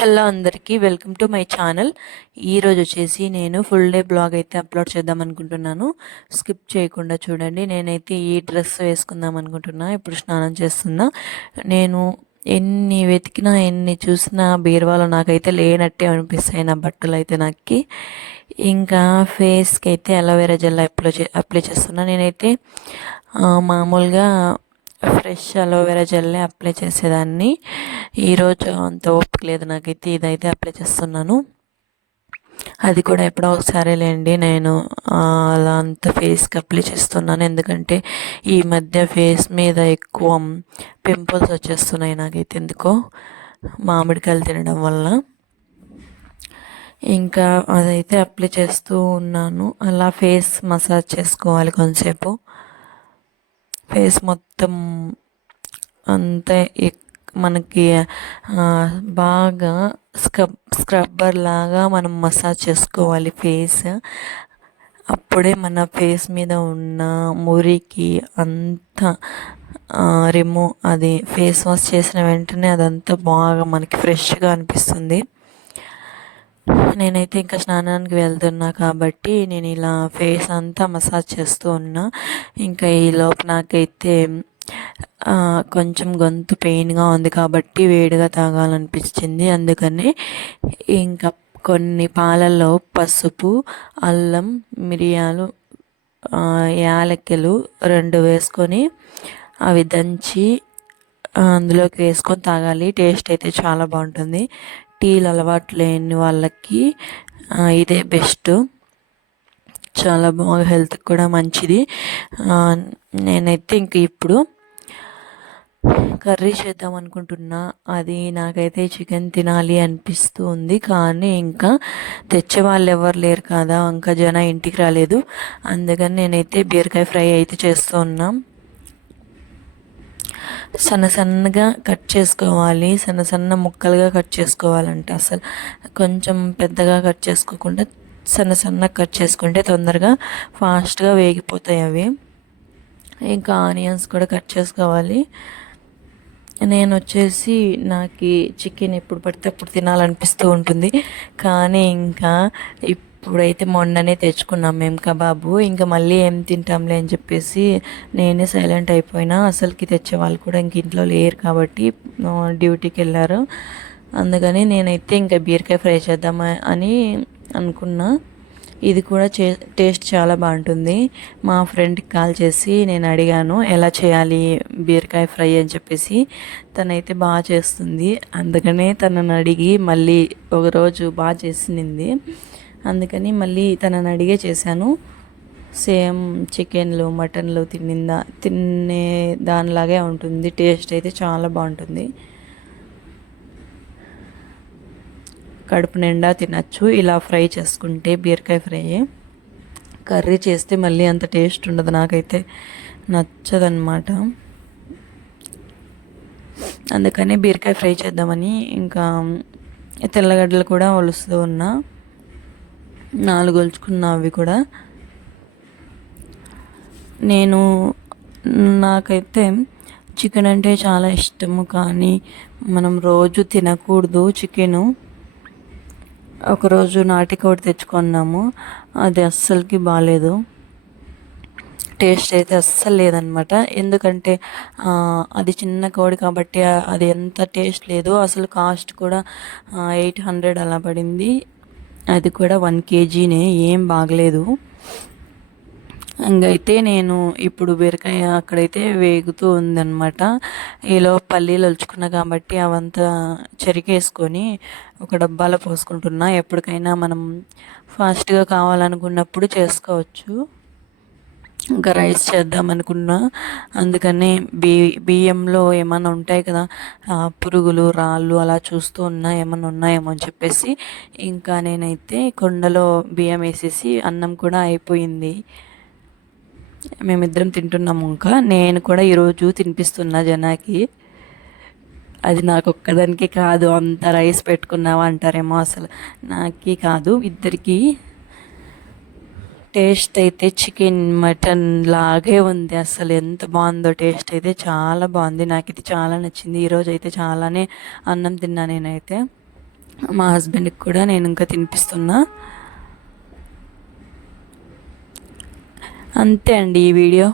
Hello అందరికీ welcome to my channel. ఈరోజు వచ్చేసి నేను ఫుల్ డే బ్లాగ్ అయితే అప్లోడ్ చేద్దాం అనుకుంటున్నాను. స్కిప్ చేయకుండా చూడండి. నేనైతే ఈ డ్రెస్ వేసుకుందాం అనుకుంటున్నా. ఇప్పుడు స్నానం చేస్తున్నా. నేను ఎన్ని వెతికినా ఎన్ని చూసినా బీరువాలో నాకైతే లేనట్టే అనిపిస్తాయి నా బట్టలు అయితే నాకు. ఇంకా ఫేస్కి అయితే అలోవెరా జెల్ అప్లై చేస్తున్నా. నేనైతే మామూలుగా ఫ్రెష్ అలోవెరా జెల్లే అప్లై చేసేదాన్ని. ఈరోజు అంత ఓపిక లేదు నాకైతే. ఇదైతే అప్లై చేస్తున్నాను. అది కూడా ఎప్పుడో ఒకసారిలేండి. నేను అలా అంత ఫేస్కి అప్లై చేస్తున్నాను. ఎందుకంటే ఈ మధ్య ఫేస్ మీద ఎక్కువ పింపుల్స్ వచ్చేస్తున్నాయి నాకైతే ఎందుకో, మామిడికాయలు తినడం వల్ల. ఇంకా అదైతే అప్లై చేస్తూ ఉన్నాను. అలా ఫేస్ మసాజ్ చేసుకోవాలి కొంతసేపు. ఫేస్ మొత్తం అంతా మనకి బాగా స్క్రబ్బర్ లాగా మనం మసాజ్ చేసుకోవాలి ఫేస్. అప్పుడే మన ఫేస్ మీద ఉన్న మురికి అంతా అది ఫేస్ వాష్ చేసిన వెంటనే అదంతా బాగా మనకి ఫ్రెష్గా అనిపిస్తుంది. నేనైతే ఇంకా స్నానానికి వెళ్తున్నా కాబట్టి నేను ఇలా ఫేస్ అంతా మసాజ్ చేస్తూ ఉన్నా. ఇంకా ఈలోపు నాకైతే కొంచెం గొంతు పెయిన్గా ఉంది కాబట్టి వేడిగా తాగాలనిపించింది. అందుకని ఇంకా కొన్ని పాలల్లో పసుపు, అల్లం, మిరియాలు, యాలకులు 2 వేసుకొని అవి దంచి అందులోకి వేసుకొని తాగాలి. టేస్ట్ అయితే చాలా బాగుంటుంది. టీలు అలవాటు లేని వాళ్ళకి ఇదే బెస్ట్. చాలా బాగా హెల్త్కి కూడా మంచిది. నేనైతే ఇంక ఇప్పుడు కర్రీ చేద్దాం అనుకుంటున్నా. అది నాకైతే చికెన్ తినాలి అనిపిస్తూ ఉంది, కానీ ఇంకా తెచ్చే వాళ్ళు ఎవరు లేరు కదా, ఇంకా జనం ఇంటికి రాలేదు. అందుకని నేనైతే బీరకాయ ఫ్రై అయితే చేస్తూ ఉన్నా. సన్నగా కట్ చేసుకోవాలి. సన్న ముక్కలుగా కట్ చేసుకోవాలంటే అసలు కొంచెం పెద్దగా కట్ చేసుకోకుండా సన్నగా కట్ చేసుకుంటే తొందరగా ఫాస్ట్గా వేగిపోతాయి అవి. ఇంకా ఆనియన్స్ కూడా కట్ చేసుకోవాలి. నేను వచ్చేసి నాకు చికెన్ ఎప్పుడు పడితే అప్పుడు తినాలనిపిస్తూ ఉంటుంది, కానీ ఇంకా ఇప్పుడైతే మొన్ననే తెచ్చుకున్నాం మేము కబాబు. ఇంకా మళ్ళీ ఏం తింటాంలే అని చెప్పేసి నేనే సైలెంట్ అయిపోయినా. అసలుకి తెచ్చే వాళ్ళు కూడా ఇంక ఇంట్లో లేరు కాబట్టి డ్యూటీకి వెళ్ళారు. అందుకని నేనైతే ఇంకా బీరకాయ ఫ్రై చేద్దాం అని అనుకున్నా. ఇది కూడా టేస్ట్ చాలా బాగుంటుంది. మా ఫ్రెండ్కి కాల్ చేసి నేను అడిగాను ఎలా చేయాలి బీరకాయ ఫ్రై అని చెప్పేసి. తనైతే బాగా చేస్తుంది. అందుకనే తనని అడిగి మళ్ళీ ఒకరోజు బాగా చేసింది. అందుకని మళ్ళీ తనని అడిగే చేశాను. సేమ్ చికెన్లు మటన్లు తినే దానిలాగే ఉంటుంది. టేస్ట్ అయితే చాలా బాగుంటుంది. కడుపు నిండా తినచ్చు ఇలా ఫ్రై చేసుకుంటే. బీరకాయ ఫ్రై కర్రీ చేస్తే మళ్ళీ అంత టేస్ట్ ఉండదు, నాకైతే నచ్చదన్నమాట. అందుకని బీరకాయ ఫ్రై చేద్దామని ఇంకా తెల్లగడ్డలు కూడా ఒలుస్తూ ఉన్నా. 4 ఒలుచుకున్నా. అవి కూడా నాకైతే చికెన్ అంటే చాలా ఇష్టము, కానీ మనం రోజు తినకూడదు చికెను. ఒకరోజు నాటుకోడి తెచ్చుకున్నాము, అది అస్సలకి బాగాలేదు. టేస్ట్ అయితే అస్సలు లేదనమాట. ఎందుకంటే అది చిన్న కోడి కాబట్టి అది ఎంత టేస్ట్ లేదు. అసలు కాస్ట్ కూడా 800 అలా పడింది. అది కూడా 1 kgనే. ఏం బాగలేదు. ఇంకైతే నేను ఇప్పుడు బీరకాయ అక్కడైతే వేగుతూ ఉందన్నమాట. ఈలో పల్లీలు ఒలుచుకున్నా కాబట్టి అవంతా చెరిగేసుకొని ఒక డబ్బాలో పోసుకుంటున్నా. ఎప్పటికైనా మనం ఫాస్ట్గా కావాలనుకున్నప్పుడు చేసుకోవచ్చు. ఇంకా రైస్ చేద్దాం అనుకున్నా. అందుకని బియ్యంలో ఏమైనా ఉంటాయి కదా పురుగులు, రాళ్ళు అలా చూస్తూ ఉన్నా ఏమైనా ఉన్నాయేమో అని చెప్పేసి ఇంకా నేనైతే కుండలో బియ్యం వేసేసి అన్నం కూడా అయిపోయింది. మేమిద్దరం తింటున్నాము. ఇంకా నేను కూడా ఈరోజు తినిపిస్తున్నా జనాకి. అది నాకు ఒక్కదానికి కాదు, అంత రైస్ పెట్టుకున్నావా అంటారేమో. అసలు నాకి కాదు, ఇద్దరికి. టేస్ట్ అయితే చికెన్ మటన్ లాగే ఉంది. అసలు ఎంత బాగుందో, టేస్ట్ అయితే చాలా బాగుంది. నాకు ఇది చాలా నచ్చింది. ఈరోజు అయితే చాలానే అన్నం తిన్నా నేనైతే. మా హస్బెండ్కి కూడా నేను ఇంకా తినిపిస్తున్నా. అంతే అండి ఈ వీడియో.